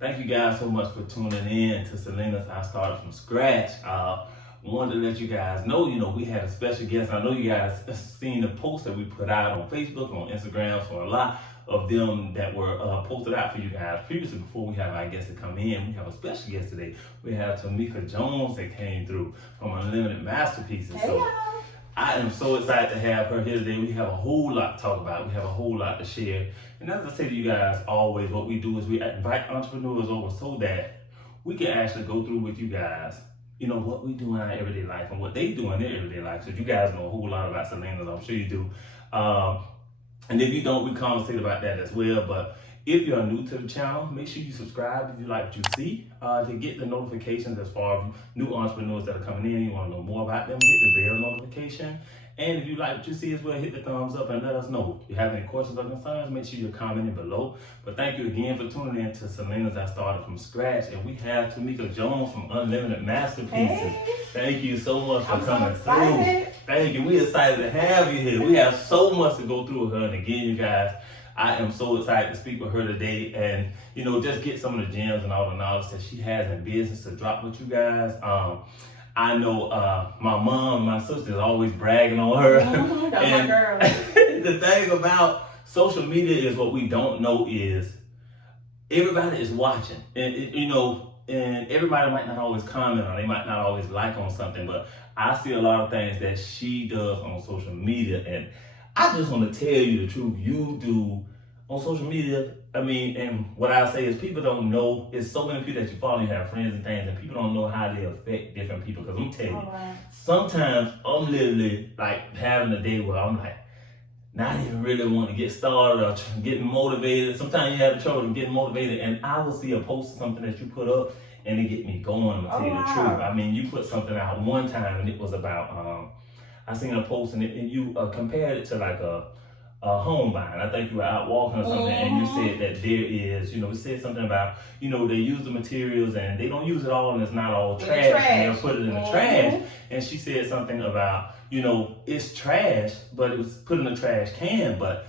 Thank you guys so much for tuning in to Selena's I Started From Scratch. Wanted to let you guys know, we had a special guest. I know you guys seen the post that we put out on Facebook, on Instagram, so a lot of them that were posted out for you guys previously before we have our guests to come in. We have a special guest today. We have Tomika Jones that came through from Unlimited Masterpieces. Hey, so y'all. I am so excited to have her here today. We have a whole lot to talk about. We have a whole lot to share. And as I say to you guys always, what we do is we invite entrepreneurs over so that we can actually go through with you guys, what we do in our everyday life and what they do in their everyday life. So you guys know a whole lot about Selena, I'm sure you do. And if you don't, we conversate about that as well. But if you're new to the channel, make sure you subscribe if you like what you see to get the notifications as far as new entrepreneurs that are coming in. You want to know more about them, hit the bell notification. And if you like what you see as well, hit the thumbs up and let us know. If you have any questions or concerns, make sure you're commenting below. But thank you again for tuning in to Selena's I Started From Scratch. And we have Tomika Jones from Unlimited Masterpieces. Hey. Thank you so much for coming so excited. through. Thank you. We're excited to have you here. We have so much to go through with her. And again, you guys, I am so excited to speak with her today and, just get some of the gems and all the knowledge that she has in business to drop with you guys. I know my mom, my sister is always bragging on her. Mm-hmm, that's and my girl. the thing about social media is what we don't know is everybody is watching. And, and everybody might not always comment on, they might not always like on something, but I see a lot of things that she does on social media. And I just want to tell you the truth. You do on social media. And what I say is people don't know. It's so many people that you follow, you have friends and things, and people don't know how they affect different people. Because I'm telling you, sometimes I'm literally like having a day where I'm like, not even really want to get started or getting motivated. Sometimes you have trouble getting motivated, and I will see a post or something that you put up, and it get me going. I'm gonna tell you the truth. You put something out one time, and it was about I seen a post and you compared it to like a home buying. I think you were out walking or something, and you said that there is, you said something about, they use the materials and they don't use it all and it's not all trash and they'll put it in the trash. And she said something about, it's trash, but it was put in a trash can, but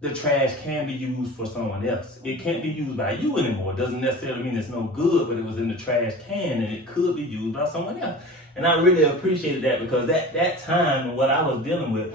the trash can be used for someone else. It can't be used by you anymore. It doesn't necessarily mean it's no good, but it was in the trash can and it could be used by someone else. And I really appreciated that because that time and what I was dealing with,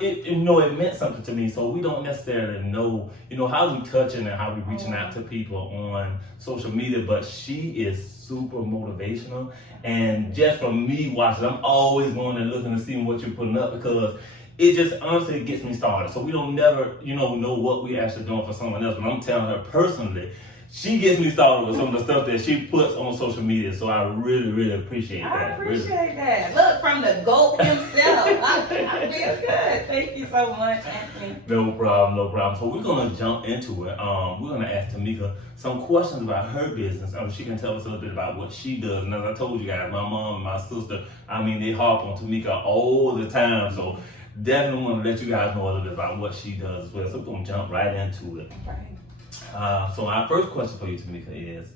it meant something to me. So we don't necessarily know, how we touching and how we reaching out to people on social media, but she is super motivational. And just from me watching, I'm always going and looking to see what you're putting up because it just honestly gets me started. So we don't never, know what we actually doing for someone else. But I'm telling her personally, she gets me started with some of the stuff that she puts on social media. So I really, really appreciate that. I appreciate that. Look, from the GOAT himself. I feel good. Thank you so much, Anthony. No problem. So we're going to jump into it. We're going to ask Tomika some questions about her business. She can tell us a little bit about what she does. And as I told you guys, my mom and my sister, they harp on Tomika all the time. So definitely want to let you guys know a little bit about what she does as well. So we're going to jump right into it. Okay. So my first question for you, Tomika, is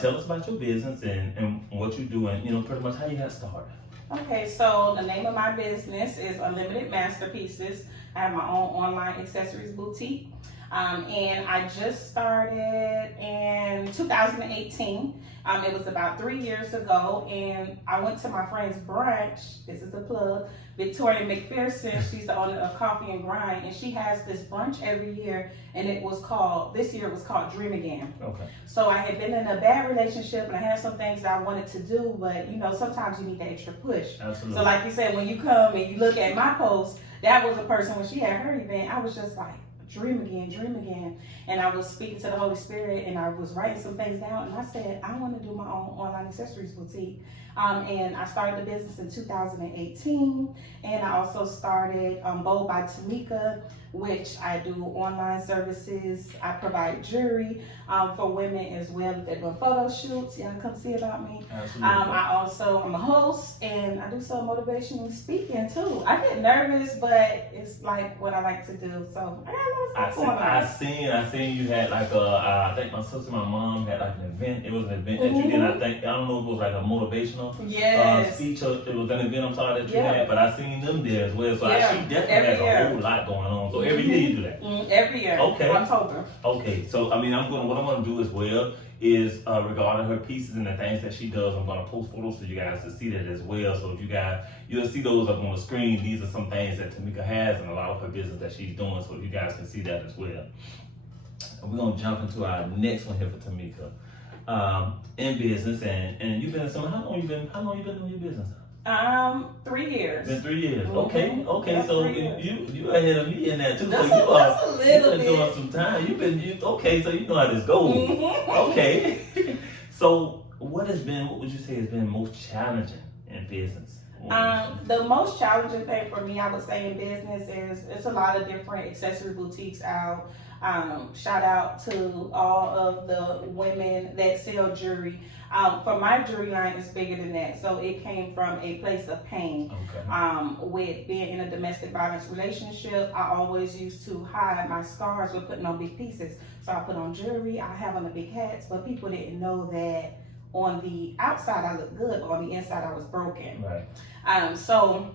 tell us about your business and what you do and pretty much how you got started. Okay, so the name of my business is Unlimited Masterpieces. I have my own online accessories boutique. And I just started in 2018. It was about 3 years ago, and I went to my friend's brunch. This is the plug. Victoria McPherson, she's the owner of Coffee and Grind, and she has this brunch every year, and this year it was called Dream Again. Okay. So I had been in a bad relationship, and I had some things that I wanted to do, but sometimes you need that extra push. Absolutely. So like you said, when you come and you look at my post, that was a person when she had her event, I was just like, dream again. And I was speaking to the Holy Spirit and I was writing some things down and I said, I want to do my own online accessories boutique. And I started the business in 2018. And I also started Bold by Tomika, which I do online services. I provide jewelry for women as well if they're doing photo shoots. Y'all come see about me. Absolutely. I'm a host and I do some motivational speaking too. I get nervous, but it's like what I like to do. So I got a lot of stuff going on. I seen you had like I think my sister and my mom had like an event. It was an event that you did. I don't know if it was like a motivational speech or it was an event that you had, but I seen them there as well. So she definitely has a whole lot going on. So every year you do that? Every year. Okay. October. Okay, so what I'm gonna do as well is regarding her pieces and the things that she does, I'm gonna post photos for you guys to see that as well. So if you guys, you'll see those up on the screen. These are some things that Tomika has and a lot of her business that she's doing. So you guys can see that as well. And we're gonna jump into our next one here for Tomika. In business, and you've been in some. How long you been doing your business? 3 years. Been 3 years. Mm-hmm. Okay. That's So 3 years. you ahead of me in that too. That's so a little you've been bit. doing some time. Okay. So you know how this goes. Mm-hmm. Okay. So what would you say has been most challenging in business? The most challenging thing for me, I would say, in business is it's a lot of different accessory boutiques out. Shout out to all of the women that sell jewelry. For my jewelry line, is bigger than that. So it came from a place of pain. Okay. With being in a domestic violence relationship, I always used to hide my scars with putting on big pieces. So I put on jewelry, I have on the big hats, but people didn't know that on the outside I looked good, but on the inside I was broken. Right. So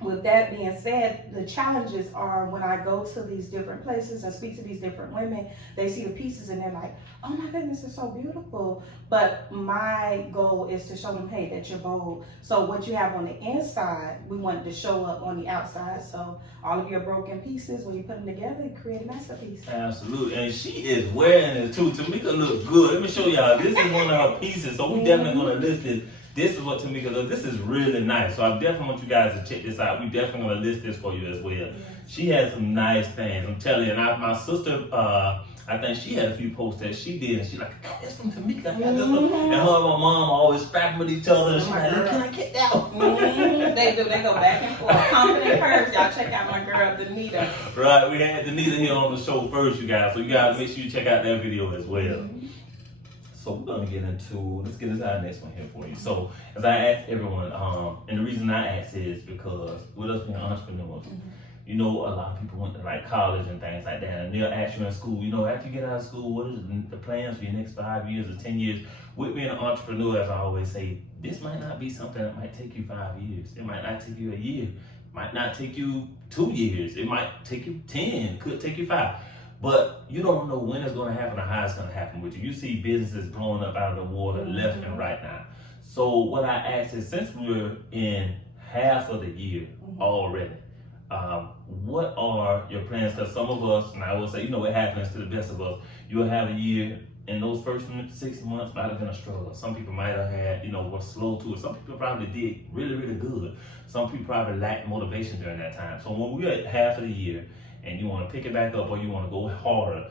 with that being said, the challenges are when I go to these different places and speak to these different women, they see the pieces and they're like, oh my goodness, it's so beautiful. But my goal is to show them, hey, that you're bold. So what you have on the inside, we want to show up on the outside. So all of your broken pieces, when you put them together, you create a masterpiece. Absolutely. And she is wearing it too. Tamika looks good. Let me show y'all. This is one of her pieces. So we definitely going to list this. This is what Tomika does. This is really nice. So I definitely want you guys to check this out. We definitely going to list this for you as well. Yes. She has some nice things. I'm telling you. And my sister, I think she had a few posts that she did. And she's like, I got this from Tomika. I got this from. And her and my mom always scrapping with each other. And she's like, can I get that one? They do. They go back and forth. Confident curves. Y'all check out my girl, Danita. Right. We had Danita here on the show first, you guys. So you guys make sure you check out that video as well. So we're gonna let's get into our next one here for you. So as I ask everyone, and the reason I ask is because with us being entrepreneurs, you know, a lot of people went to like college and things like that, and they'll ask you in school, you know, after you get out of school, what is the plans for your next 5 years or 10 years? With being an entrepreneur, as I always say, this might not be something that might take you 5 years. It might not take you a year. Might not take you 2 years. It might take you 10, could take you 5. But you don't know when it's going to happen or how it's going to happen with you. You see businesses blowing up out of the water left and right now. So what I ask is, since we're in half of the year already, what are your plans? Because some of us, and I will say, you know, it happens to the best of us, you'll have a year, and those first 6 months might have been a struggle. Some people might have had, you know, were slow to it. Some people probably did really, really good. Some people probably lacked motivation during that time. So when we're at half of the year, and you want to pick it back up or you want to go harder,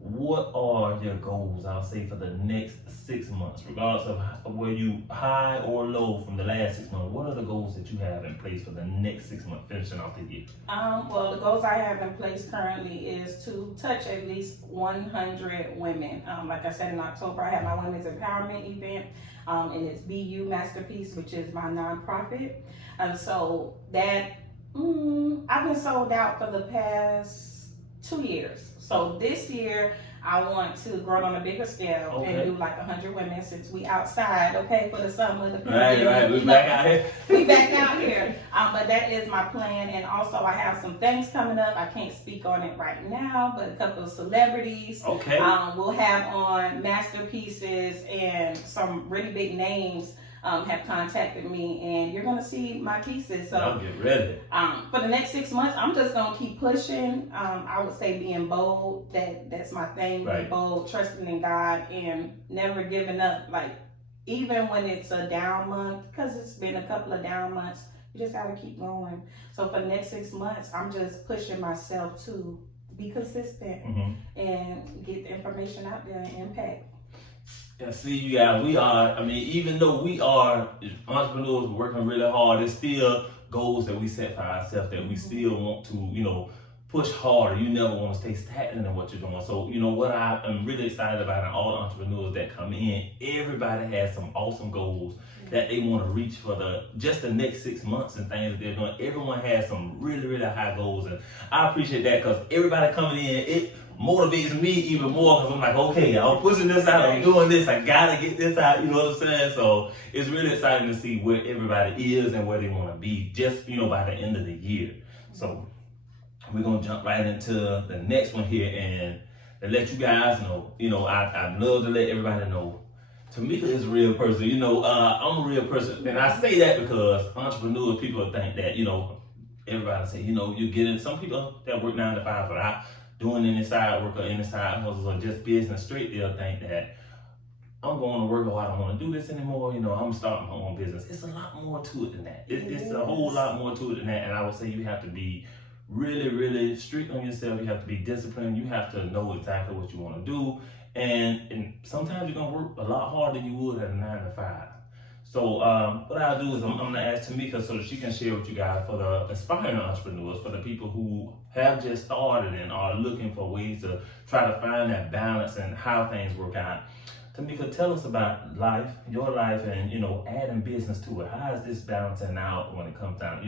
what are your goals, I'll say, for the next 6 months, regardless of where you high or low from the last 6 months? What are the goals that you have in place for the next 6 months, finishing off the year? Well, the goals I have in place currently is to touch at least 100 women. Like I said, in October, I have my Women's Empowerment event, and it's BU Masterpiece, which is my nonprofit. So that I've been sold out for the past 2 years. So this year, I want to grow on a bigger scale and do like 100 women, since we outside, for the summer. Right, we back out here. We back out here. But that is my plan. And also I have some things coming up. I can't speak on it right now, but a couple of celebrities. We'll have on masterpieces, and some really big names have contacted me, and you're gonna see my pieces. So I'll get ready. For the next 6 months, I'm just gonna keep pushing. I would say being bold. That's my thing. Right. Being bold, trusting in God, and never giving up. Like even when it's a down month, because it's been a couple of down months, you just gotta keep going. So for the next 6 months, I'm just pushing myself to be consistent and get the information out there and impact. Yeah, see, you guys, even though we are entrepreneurs working really hard, there's still goals that we set for ourselves that we still want to, you know, push harder. You never want to stay stagnant in what you're doing. So, you know, what I'm really excited about, and all entrepreneurs that come in, everybody has some awesome goals that they want to reach for just the next 6 months and things that they're doing. Everyone has some really, really high goals, and I appreciate that, because everybody coming in, it motivates me even more, because I'm like, okay, I'm pushing this out, I'm doing this, I gotta get this out, you know what I'm saying? So it's really exciting to see where everybody is and where they want to be, just, you know, by the end of the year. So we're gonna jump right into the next one here, and to let you guys know, I love to let everybody know. Tamika is a real person. I'm a real person, and I say that because entrepreneurs, people think that, everybody say, you get in. Some people that work 9 to 5 without doing any side work or any side hustles or just business straight, they'll think that I'm going to work or I don't want to do this anymore. I'm starting my own business. It's a lot more to it than that. It's a whole lot more to it than that. And I would say you have to be really, really strict on yourself. You have to be disciplined. You have to know exactly what you want to do. And sometimes you're going to work a lot harder than you would at a 9 to 5. So what I'll do is I'm going to ask Tomika so that she can share with you guys for the aspiring entrepreneurs, for the people who have just started and are looking for ways to try to find that balance and how things work out. Tomika, tell us about life, your life, and adding business to it. How is this balancing out when it comes down?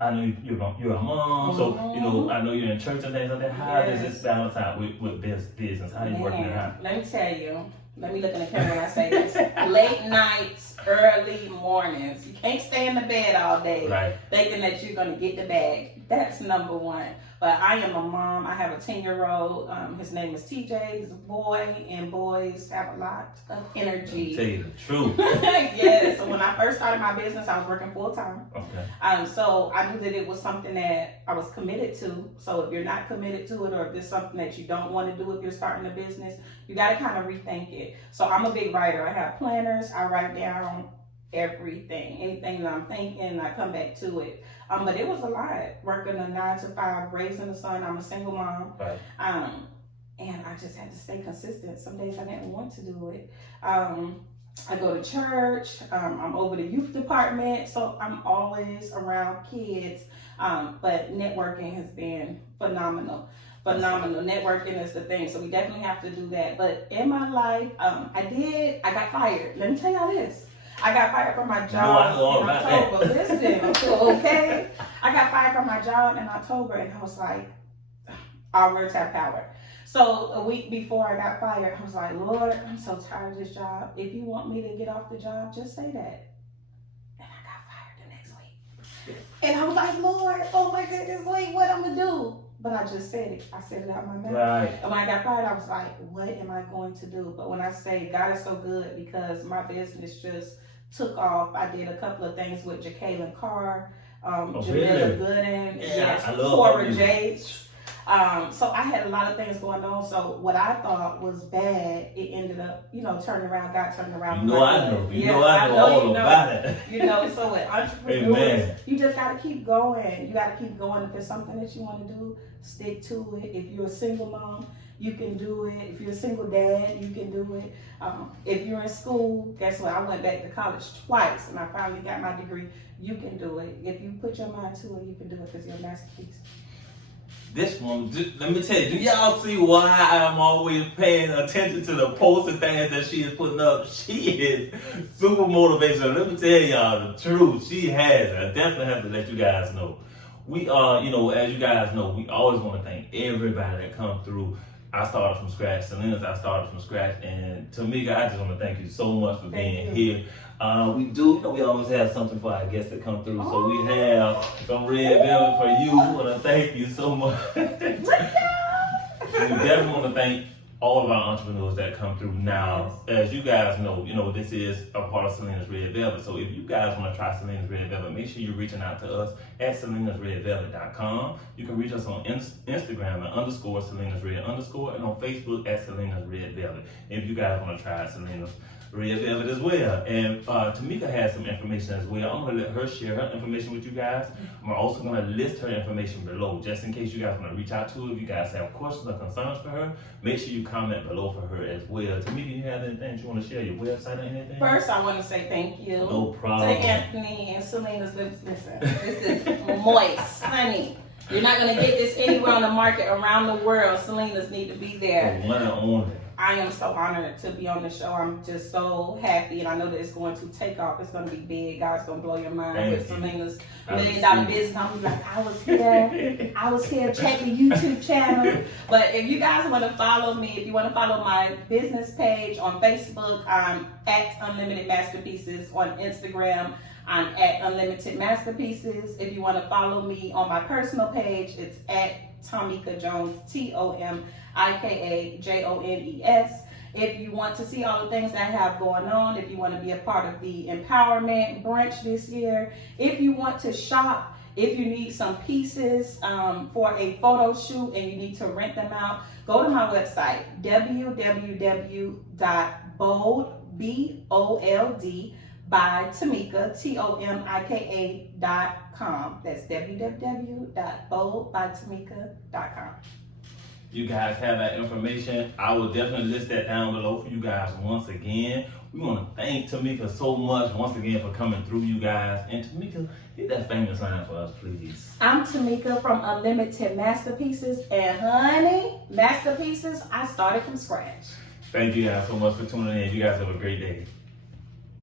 I know you're a mom, so I know you're in church and things like that. How does this balance out with business? How are you working it out? Let me tell you. Let me look in the camera when I say this. Late nights, early mornings. You can't stay in the bed all day thinking that you're going to get the bag. That's number one. But I am a mom. I have a 10-year-old. His name is TJ. He's a boy, and boys have a lot of energy. I'll tell you the truth. Yes. So when I first started my business, I was working full time. Okay. So I knew that it was something that I was committed to. So if you're not committed to it, or if it's something that you don't want to do if you're starting a business, you got to kind of rethink it. So I'm a big writer. I have planners. I write down everything, anything that I'm thinking, I come back to it. But it was a lot, working a 9 to 5, raising a son. I'm a single mom. Right. And I just had to stay consistent. Some days I didn't want to do it. I go to church. I'm over the youth department, so I'm always around kids. But networking has been phenomenal. Networking is the thing, so we definitely have to do that. But in my life, I got fired. Let me tell y'all this. I got fired from my job in October. Listen, okay? I got fired from my job in October, and I was like, our words have power. So a week before I got fired, I was like, Lord, I'm so tired of this job. If you want me to get off the job, just say that. And I got fired the next week. And I was like, Lord, oh my goodness, wait, what I'm going to do? But I just said it. I said it out my mouth. Right. And when I got fired, I was like, what am I going to do? But when I say God is so good, because my business just took off. I did a couple of things with Jacqueline Carr, Jamila Gooden, Cora Jades. So I had a lot of things going on. So what I thought was bad, it ended up, turning around. God turned around. I know all about it. So with entrepreneurs, you just got to keep going. You got to keep going. If it's something that you want to do, stick to it. If you're a single mom, you can do it. If you're a single dad, you can do it. If you're in school, guess what? I went back to college twice, and I finally got my degree. You can do it. If you put your mind to it, you can do it, because you're a masterpiece. This one, let me tell you, do y'all see why I'm always paying attention to the posts and things that she is putting up? She is super motivational. Let me tell y'all the truth. She has. I definitely have to let you guys know. We are, as you guys know, we always want to thank everybody that come through. I started from scratch. Selena's, I started from scratch. And Tomika, I just want to thank you so much for being here. We always have something for our guests that come through. So we have some red velvet for you. I want to thank you so much. We definitely want to thank all of our entrepreneurs that come through now. As you guys know, this is a part of Selena's Red Velvet. So if you guys want to try Selena's Red Velvet, make sure you're reaching out to us at selenasredvelvet.com. You can reach us on Instagram at _SelenasRed_ and on Facebook at Selena's Red Velvet. If you guys want to try Selena's Red Velvet as well. And Tomika has some information as well. I'm going to let her share her information with you guys. I'm also going to list her information below, just in case you guys want to reach out to her. If you guys have questions or concerns for her, make sure you comment below for her as well. Tomika, you have anything you want to share, your website or anything? First, I want to say thank you. No problem. To Anthony and Selena's lips. Listen, this is moist, honey. You're not going to get this anywhere on the market around the world. Selena's need to be there. The one and only. I am so honored to be on the show. I'm just so happy, and I know that it's going to take off. It's going to be big. God's going to blow your mind with Selena's $1 million business. I'm like, I was here. Check the YouTube channel. But if you guys want to follow me, if you want to follow my business page on Facebook, I'm at Unlimited Masterpieces. On Instagram, I'm at Unlimited Masterpieces. If you want to follow me on my personal page, it's at Tomika Jones, TOMIKAJONES. If you want to see all the things that I have going on, if you want to be a part of the empowerment brunch this year, if you want to shop, if you need some pieces for a photo shoot and you need to rent them out, go to my website, www.bold, by Tomika, TOMIKA.com. That's www.boldbytomika.com. You guys have that information. I will definitely list that down below for you guys once again. We want to thank Tomika so much once again for coming through, you guys. And Tomika, hit that famous line for us, please. I'm Tomika from Unlimited Masterpieces. And honey, Masterpieces, I started from scratch. Thank you guys so much for tuning in. You guys have a great day.